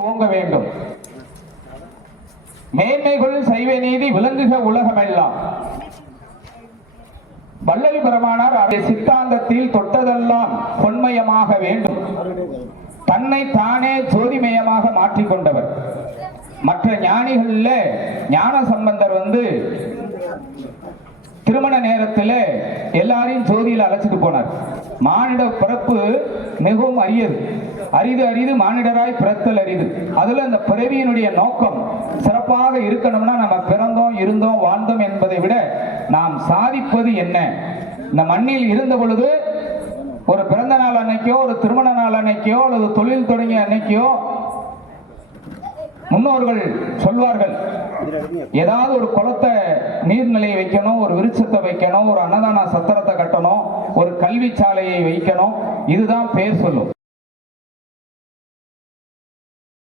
ஓங்க வேண்டும். மேன்மைகள் சைவ நீதி விளங்குக உலகமெல்லாம். வல்லவி பெருமானார் அதை சித்தாந்தத்தில் தொட்டதெல்லாம் பொன்மயமாக வேண்டும். தன்னை தானே ஜோதிமயமாக மாற்றிக்கொண்டவர் மற்ற ஞானிகள்ல ஞான சம்பந்தர் வந்து திருமண நேரத்தில் எல்லாரையும் ஜோதியில் அழைச்சிட்டு போனார். மானிட பிறப்பு மிகவும் அரியது. அரிது அரிது மானிடராய் பிறத்தல் அரிது. அதுல அந்த பிறவியினுடைய நோக்கம் சிறப்பாக இருக்கணும்னா நம்ம பிறந்தோம் இருந்தோம் வாழ்ந்தோம் என்பதை விட நாம் சாதிப்பது என்ன? இந்த மண்ணில் இருந்த பொழுது ஒரு பிறந்த நாள் அன்னைக்கோ ஒரு திருமண நாள் அன்னைக்கோ அல்லது தொழில் தொடங்கிய அன்னைக்கோ முன்னோர்கள் சொல்வார்கள் ஏதாவது ஒரு குளத்தை நீர்நிலையை வைக்கணும் ஒரு விருட்சத்தை வைக்கணும் ஒரு அன்னதான சத்திரத்தை கட்டணும் ஒரு கல்வி சாலையை வைக்கணும். இதுதான் பேர் சொல்லும்.